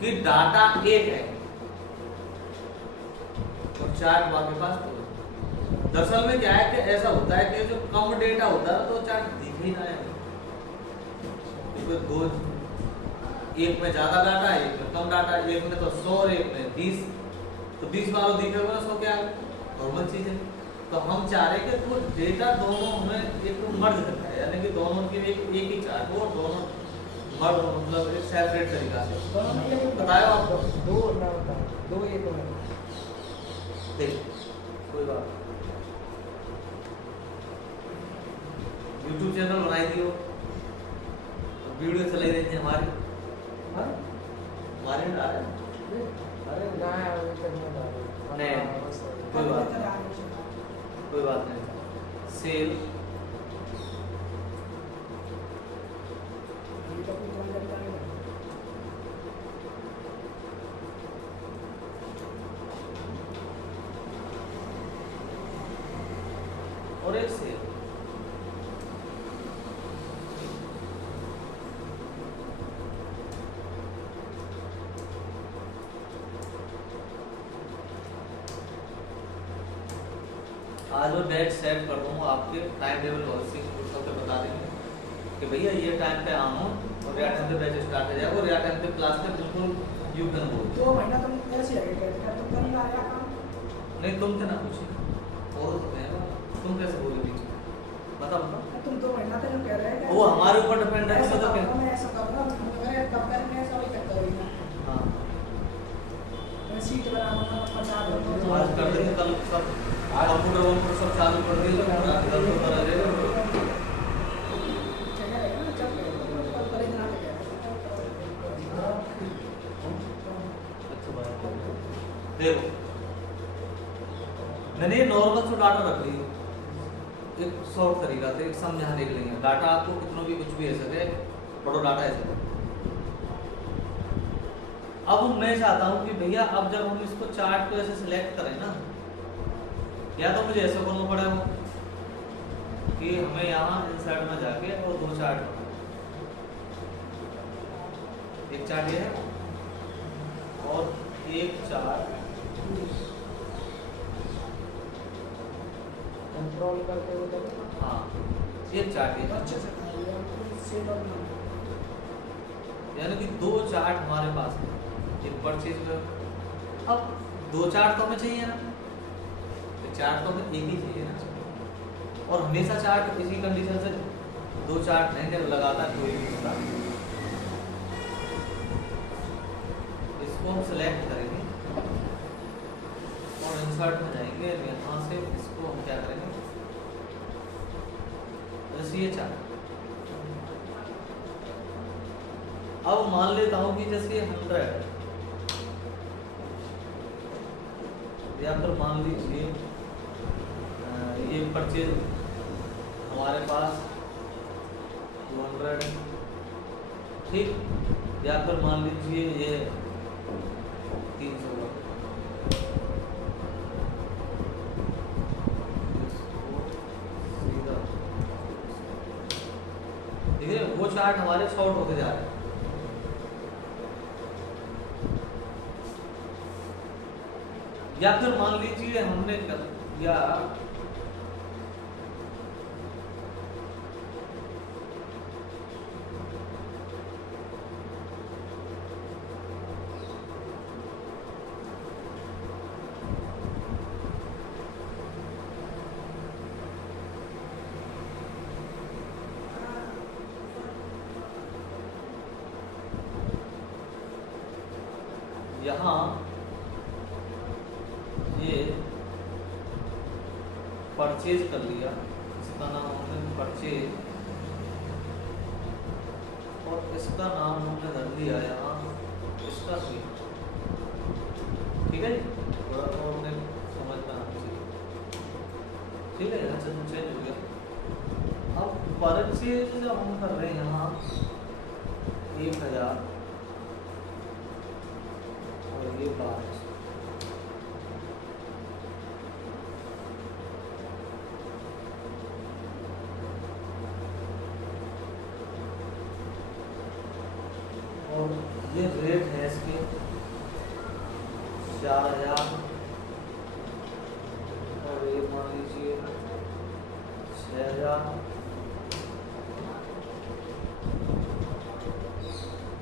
कि डाटा एक है और चार्ट आपके पास दो है। दरअसल में क्या है कि ऐसा होता है कि जो कम डेटा होता है तो चार्ट दिख ही ना है, दो एक में ज्यादा डाटा है, एक में कम डाटा है, एक में तो 100 और एक में 20, तो 20 वालों दिखेगा ना 100 क्या नॉर्मल चीज है। तो हम चाह रहे हैं कि वो डेटा दोनों हमें एक मर्ज करना है, यानी कि दोनों की एक ही चार्ट हो और दोनों मर्ज मतलब एक सेपरेट तरीका से बताया आपको। दो ना होता है, दो एक में देख कोई बात यूट्यूब चैनल बनाई दियो, वीडियो चलाई रही है हमारी हमारे में आ रहे हैं। अरे ना अभी तक नहीं आ रहा नहीं कोई बात नहीं। सेल और एक सेल आज वो डेट सेट कर दूंगा आपके टाइम टेबल पॉलिसी पे बता देंगे कि भैया ये टाइम पे आऊँ और या टाइम पे बैच स्टार्ट हो जाएगा और या टाइम पे क्लास में बिल्कुल यू कैन गो। 2 महीना तुम कैसे लगे थे तुम तो नहीं आया काम? नहीं तुम थे ना कुछ और तो है ना, तुम कैसे बोले बीच में बता बता। तुम 2 महीना तक कह रहे हैं वो हमारे ऊपर डिपेंड है ऐसा तो करूंगा, मैं ऐसा करूंगा, मगर तब तक मैं ऐसा नहीं करता हूं। हाँ मैं सीट बनाऊंगा, पचा दूंगा, आज कर देंगे कल सब कंप्यूटर वंप्यूटर सब चालू कर दिए तो पूरा कल तो करा देगा। चलेगा ना, चल कल पर इतना लगे। अच्छा बात देखो मैंने ये नॉर्मल से डाटा रख ली एक शॉर्ट तरीका से, एक समझाने के लिए। डाटा आपको कितना भी कुछ भी ऐसे है बड़ा डाटा ऐसे। अब मैं चाहता हूँ कि भैया अब जब हम इसको चार्ट को ऐसे सिलेक्ट करें ना, या तो मुझे ऐसा करना पड़ेगा कि हमें यहाँ इंसर्ट में जाके और दो चार्ट, एक चार्ट ये है और एक चार्ट कंट्रोल करके उधर हाँ एक चार्ट ये अच्छे से खाइए, सेट और ना यानी कि दो चार्ट हमारे पास है एक परचेज में। अब दो चार्ट तो हमें चाहिए ना, तो चार्ट तो हमें एक ही चाहिए ना, और हमेशा चार्ट इसी कंडीशन से दो चार्ट नहीं जब लगाता कोई भी होता। इसको हम सिलेक्ट करेंगे और इंसर्ट में जाएंगे, यहाँ से इसको हम क्या करेंगे जैसे ये चार्ट। अब मान लेता हूँ कि जैसे 100 या फिर मान लीजिए ये परचेज हमारे पास 200 ठीक, या फिर मान लीजिए ये 300 सीधा देखिए वो चार्ट हमारे शॉर्ट होते जा रहे हैं। या फिर मान लीजिए हमने या यहाँ ये परचेज कर लिया, इसका नाम हमने परचेज और इसका नाम हमने धर दिया यहाँ इसका स्वीट। ठीक है जी, थोड़ा तो हमने समझना चाहिए। ठीक है अच्छा तो चेंज हो गया। अब परचेज जब हम कर रहे हैं यहाँ 1000 और ये 5 और ये रेट है इसके 4000 और ये मान लीजिए 6000,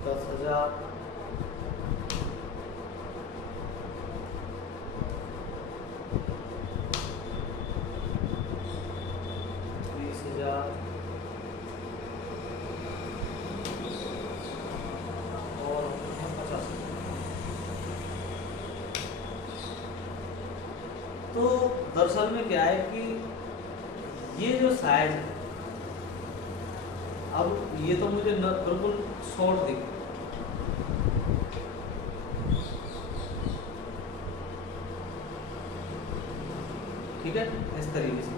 10,000, 20,000 और 50। तो दरअसल में क्या है कि ये जो साइज है, अब ये तो मुझे बिल्कुल शॉर्ट दिख, ठीक है, इस तरीके से।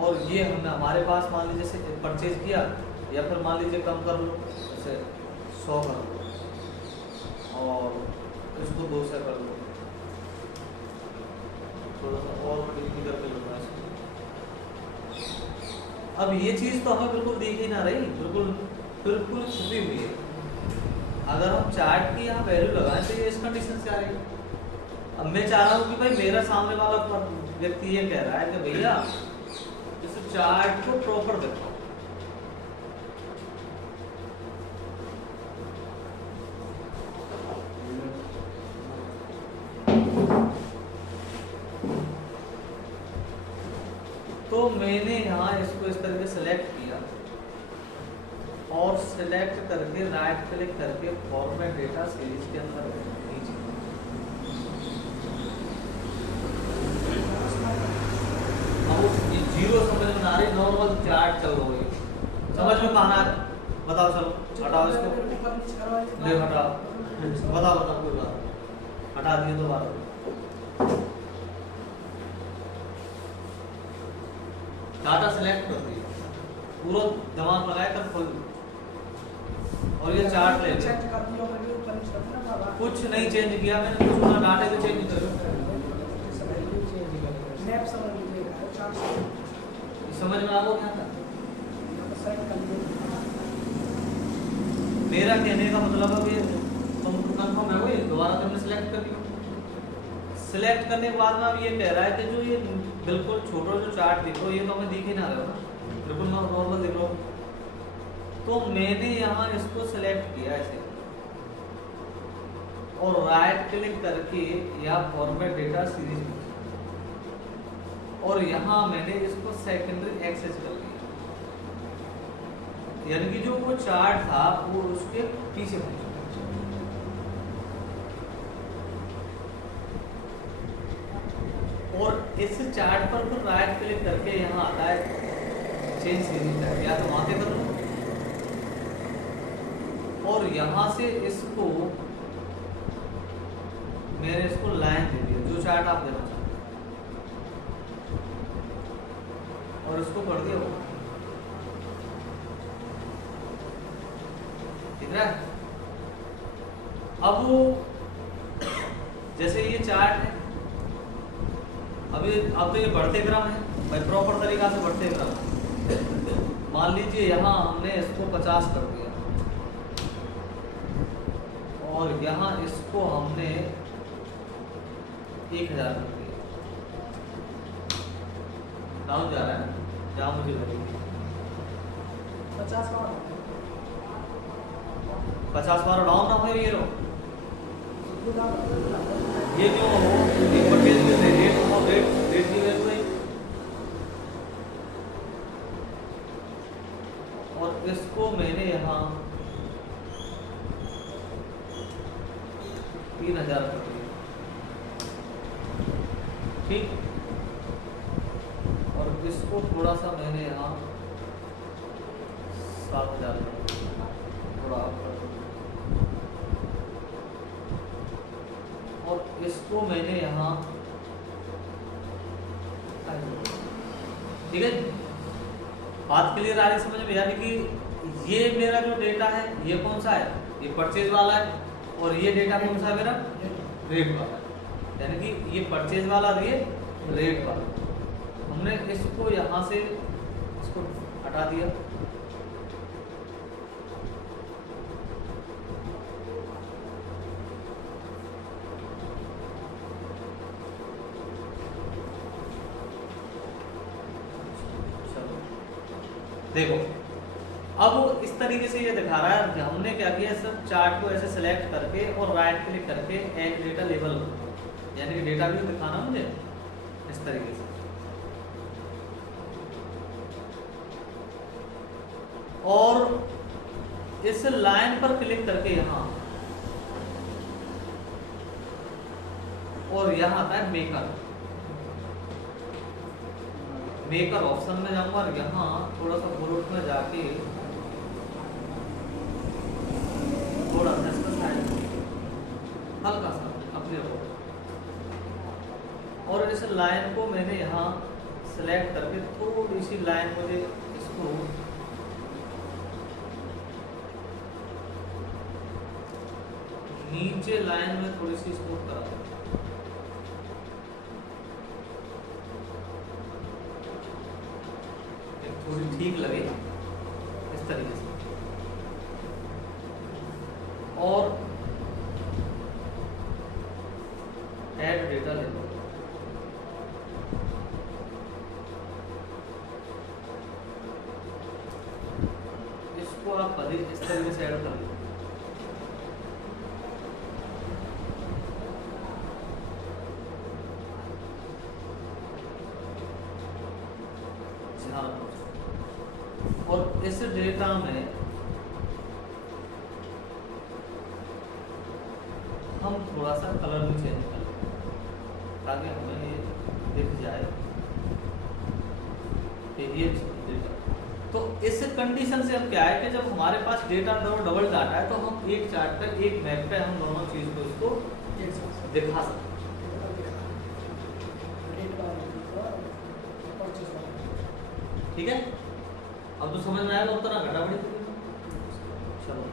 और ये हमने हमारे पास मान लीजिए जैसे परचेज किया, या फिर मान लीजिए कम कर लो, जैसे 100 कर लो और इसको 200 कर लो, थोड़ा सा और डिग्री करके लो। अब ये चीज़ तो हमें बिल्कुल दिख ही ना रही, बिल्कुल बिल्कुल छुपी हुई है। अगर हम चार्ट की यहाँ वैल्यू लगाएं तो ये इस कंडीशन से आ रही है। अब मैं चाह रहा हूँ कि भाई मेरा सामने वाला व्यक्ति ये कह रहा है कि भैया इस चार्ट को प्रॉपर दिखाओ। तो मैंने यहाँ इसको इस तरीके सेलेक्ट किया और सेलेक्ट करके राइट क्लिक करके फॉर्मेट डेटा सीरीज के अंदर नीचे अब जीरो समझ में आ रही, नॉर्मल चार्ट चल रहा है, समझ में कहाँ है बताओ। चलो हटाओ इसको, ले हटाओ, बताओ बताओ कोई बात, हटा दिए दोबारा। डाटा सिलेक्ट कर दिया, पूरा दिमाग लगाए कर खोल और ये चार्ट ले लिया। कुछ नहीं चेंज किया मैंने, कुछ ना डाटे को चेंज करो। समझ में आ गया क्या था मेरा कहने का मतलब? अब ये तुम कंफर्म है, वही दोबारा तुमने सिलेक्ट कर दिया। सिलेक्ट करने के बाद में अब ये कह रहा है कि जो ये बिल्कुल छोटा जो चार्ट दिखो, ये तो हमें दिख ही ना रहा ना, बिल्कुल नॉर्मल दिख रहा। तो मैंने यहाँ इसको सेलेक्ट किया ऐसे और राइट क्लिक करके या फॉर्मेट डेटा सीरीज में, और यहाँ मैंने इसको सेकेंडरी एक्सेस कर लिया, यानी कि जो वो चार्ट था वो उसके पीछे पहुंच। और इस चार्ट पर फिर राइट क्लिक करके यहाँ आता है चेंज सीरीज का, या तो वहां से कर लो और यहाँ से इसको मैंने इसको लाइन दे दिया जो चार्ट आप देना चाहते और इसको कर दिया वो, ठीक है। अब वो जैसे ये चार्ट है, अब तो ये बढ़ते क्रम है भाई, प्रॉपर तरीका से बढ़ते क्रम। मान लीजिए यहाँ हमने इसको 50 कर दिया और यहाँ इसको हमने 1000 कर दिया। डाउन जा रहा है जहाँ मुझे लगेगी 50 बार डाउन ना हो ये लो, ये क्यों हो एक परचेज में से रेट और रेट की वैल्यू है, और इसको मैंने यहाँ 3000 कर दिया, ठीक। और इसको थोड़ा सा मैंने यहाँ 7000 कर दिया, थोड़ा अप कर दिया, और इसको मैंने यहाँ, ठीक है। बात क्लियर आ रही समझ में? यानी कि ये मेरा जो डेटा है ये कौन सा है, ये परचेज वाला है, और ये डेटा कौन सा है मेरा, रेट वाला, यानी कि ये परचेज वाला और ये रेट वाला। हमने इसको यहाँ से इसको हटा दिया, देखो अब इस तरीके से ये दिखा रहा है कि हमने क्या किया, सब चार्ट को ऐसे सिलेक्ट करके और राइट क्लिक करके एक डेटा लेबल, यानी कि डेटा व्यू दिखाना मुझे इस तरीके से। और इस लाइन पर क्लिक करके यहाँ, और यहाँ आता है मेकर ऑप्शन में जाऊंगा और यहाँ थोड़ा सा बुलेट में जाके थोड़ा सा इसका साइज हल्का सा अपने को, और इस लाइन को मैंने यहाँ सिलेक्ट करके थोड़ी सी लाइन मुझे इसको नीचे लाइन में थोड़ी सी स्मूथ करा दूं। थोड़ी ठीक लगे इस तरीके से, और ऐड डेटा लेबल, इसको आप अधिक इस तरीके से ऐड कर लीजिए। और इस डेटा में हम थोड़ा सा कलर भी चेंज कर लें ताकि हमें ये दिख जाए कि ये डेटा। तो इस कंडीशन से हम क्या है कि जब हमारे पास डेटा डबल डाटा है तो हम एक चार्ट पे, एक मैप पे हम दोनों चीज को इसको दिखा सकते हैं। ठीक है, अब तो समझ में आएगा, उतना घटा बड़ी। चलो।